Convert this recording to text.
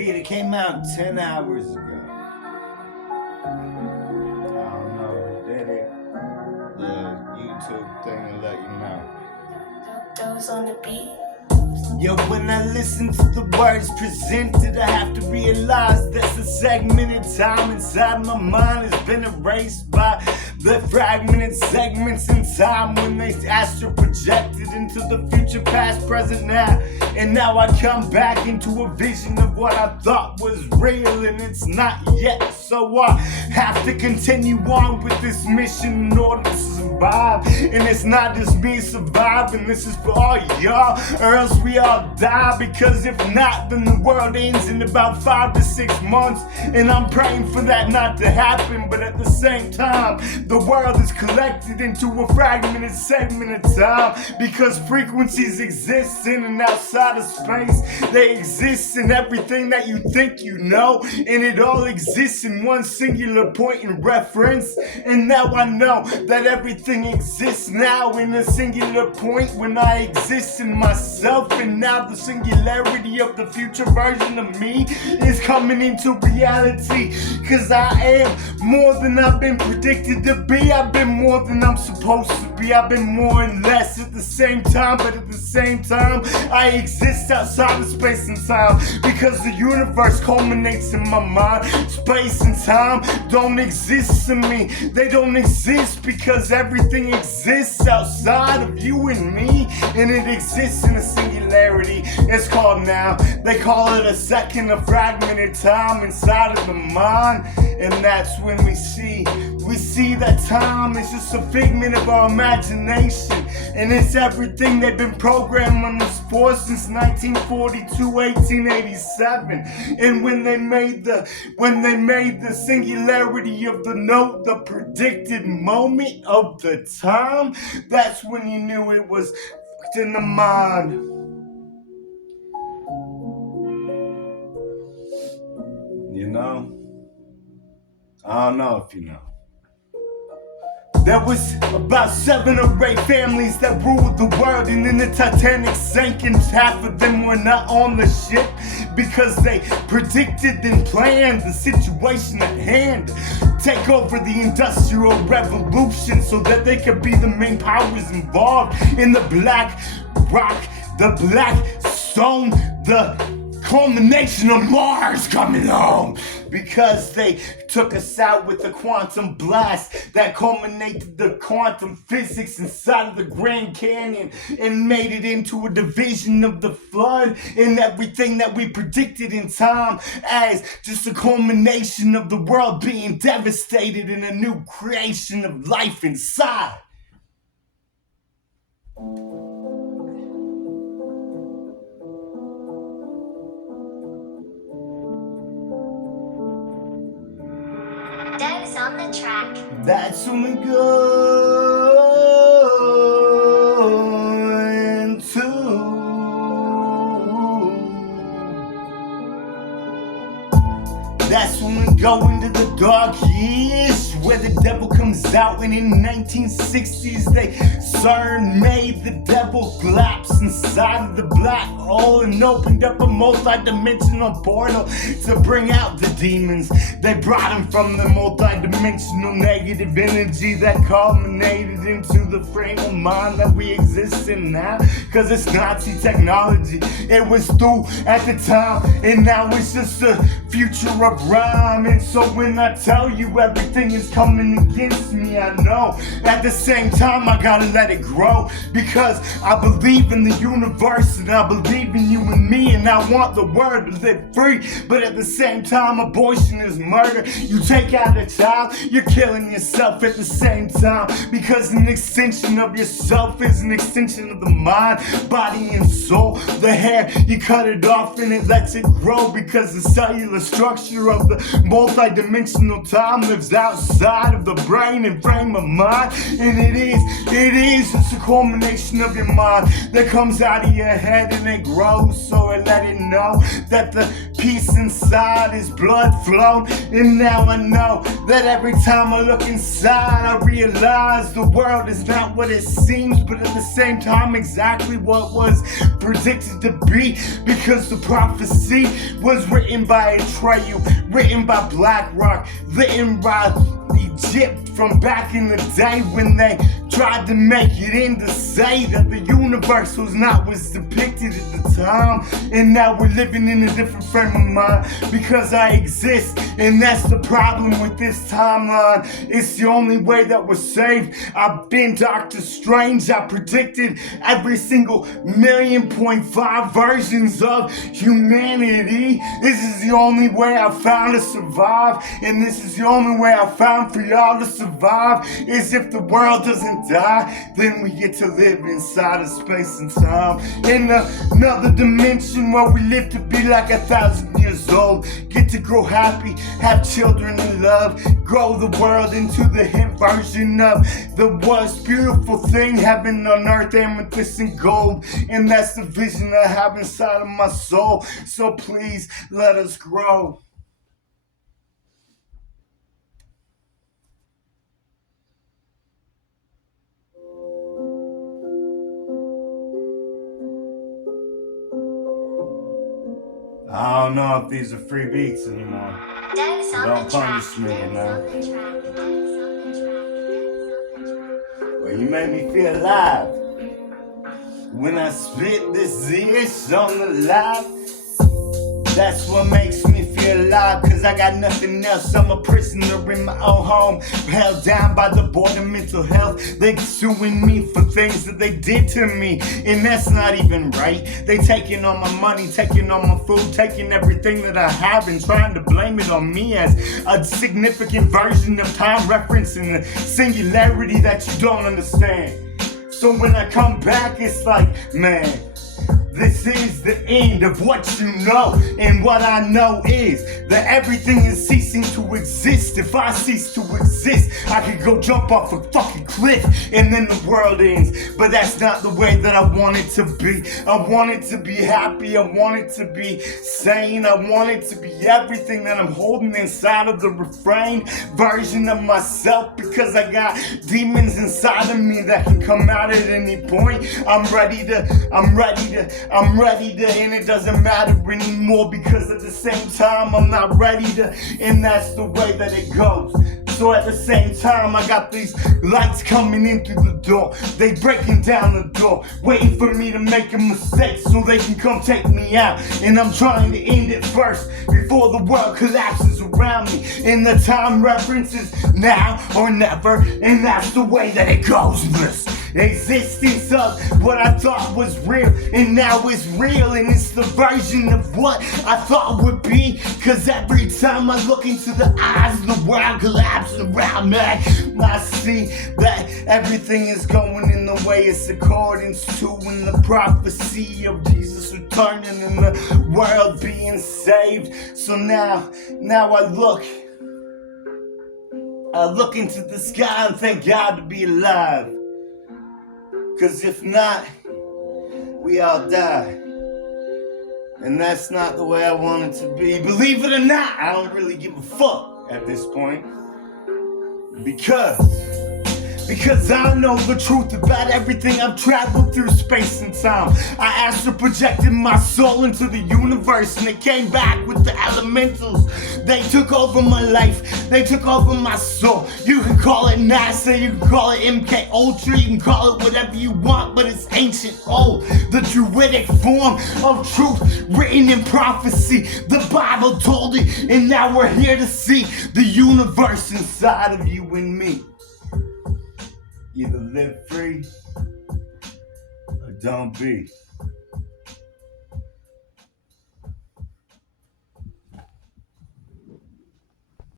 beat. It came out 10 hours ago. I don't know who did it. The YouTube thing will let you know. Those on the beat. Yo, when I listen to the words presented, I have to realize that's a segmented time inside my mind has been erased by the fragmented segments in time when they astral projected into the future, past, present, now. And now I come back into a vision of what I thought was real, and it's not yet. So I have to continue on with this mission in order to survive. And it's not just me surviving, this is for all y'all, or else we all die. Because if not, then the world ends in about 5 to 6 months. And I'm praying for that not to happen. But at the same time, the world is collected into a fragmented segment of time. Because frequencies exist in and outside of space. They exist in everything that you think you know. And it all exists in one singular point in reference. And now I know that everything exists now in a singular point when I exist in myself. And now the singularity of the future version of me is coming into reality. Cause I am more than I've been predicted to be. I've been more than I'm supposed to be. I've been more and less at the same time. But at the same time, I exist outside of space and time. Because the universe culminates in my mind. Space and time don't exist to me. They don't exist because everything exists outside of you and me. And it exists in a singularity. It's called now. They call it a second of fragmented time inside of the mind. And that's when we see that time is just a figment of our imagination. And it's everything they've been programming us for since 1942, 1887. And when they made the singularity of the note, the predicted moment of the time, that's when you knew it was in the mind. You know? I don't know if you know. There was about 7 or 8 families that ruled the world, and then the Titanic sank and half of them were not on the ship because they predicted and planned the situation at hand. Take over the Industrial Revolution so that they could be the main powers involved in the black rock, the black stone, the culmination of Mars coming home. Because they took us out with the quantum blast that culminated the quantum physics inside of the Grand Canyon and made it into a division of the flood and everything that we predicted in time as just a culmination of the world being devastated and a new creation of life inside. Those on the track. That's when we going to. That's when we go into the dark years where the devil comes out. And in the 1960s they CERN made the devil collapse inside of the black hole and opened up a multi-dimensional portal to bring out the demons. They brought him from the multi-dimensional negative energy that culminated into the frame of mind that we exist in now. Cause it's Nazi technology. It was through at the time, and now it's just the future of rhyme. And so when I tell you everything is coming against me, I know at the same time I gotta let it grow. Because I believe in the universe and I believe in you and me, and I want the world to live free. But at the same time, abortion is murder. You take out a child, you're killing yourself at the same time. Because an extension of yourself is an extension of the mind, body and soul. The hair, you cut it off and it lets it grow. Because the cellular structure of the multi-dimensional time lives outside inside of the brain and frame of mind. And it is just a culmination of your mind that comes out of your head and it grows. So I let it know that the peace inside is blood flow. And now I know that every time I look inside, I realize the world is not what it seems, but at the same time exactly what was predicted to be, because the prophecy was written by Atreyu, written by BlackRock, written by Egypt from back in the day when they tried to make it in to say that the universe was not what's depicted at the time. And now we're living in a different frame of mind because I exist, and that's the problem with this timeline. It's the only way that we're saved. I've been Doctor Strange. I predicted every single 1,000,000.5 versions of humanity. This is the only way I found to survive, and this is the only way I found for y'all to survive, is if the world doesn't die, then we get to live inside of space and time, in another dimension where we live to be like 1,000 years old, get to grow happy, have children and love, grow the world into the hip version of the most beautiful thing, heaven on earth, amethyst and gold. And that's the vision I have inside of my soul. So please let us grow. I don't know if these are free beats anymore. Dose on Don't the track. punish me, you know. Well, you make me feel alive when I spit this ish on the live. That's what makes me feel alive, cause I got nothing else. I'm a prisoner in my own home, held down by the board of mental health. They suing me for things that they did to me, and that's not even right. They taking all my money, taking all my food, taking everything that I have and trying to blame it on me as a significant version of time reference and the singularity that you don't understand. So when I come back, it's like, man, this is the end of what you know, and what I know is that everything is ceasing to exist. If I cease to exist, I could go jump off a fucking cliff and then the world ends. But that's not the way that I want it to be. I want it to be happy, I want it to be sane, I want it to be everything that I'm holding inside of the refrain version of myself, because I got demons inside of me that can come out at any point. I'm ready to, and it doesn't matter anymore, because at the same time I'm not ready to, and that's the way that it goes. So at the same time, I got these lights coming in through the door. They breaking down the door, waiting for me to make a mistake so they can come take me out. And I'm trying to end it first before the world collapses around me. And the time reference is now or never, and that's the way that it goes. This existence of what I thought was real, and now it's real, and it's the version of what I thought would be. Cause every time I look into the eyes of the world collapsing around me, I see that everything is going in the way it's accordance to, in the prophecy of Jesus returning and the world being saved. So now I look into the sky and thank God to be alive. Cause if not, we all die. And that's not the way I want it to be. Believe it or not, I don't really give a fuck at this point. Because I know the truth about everything. I've traveled through space and time. I astral projected my soul into the universe, and it came back with the elementals. They took over my life, they took over my soul. You can call it NASA, you can call it MK Ultra, you can call it whatever you want, but it's ancient old. The druidic form of truth written in prophecy. The Bible told it, and now we're here to see the universe inside of you and me. Either live free or don't be.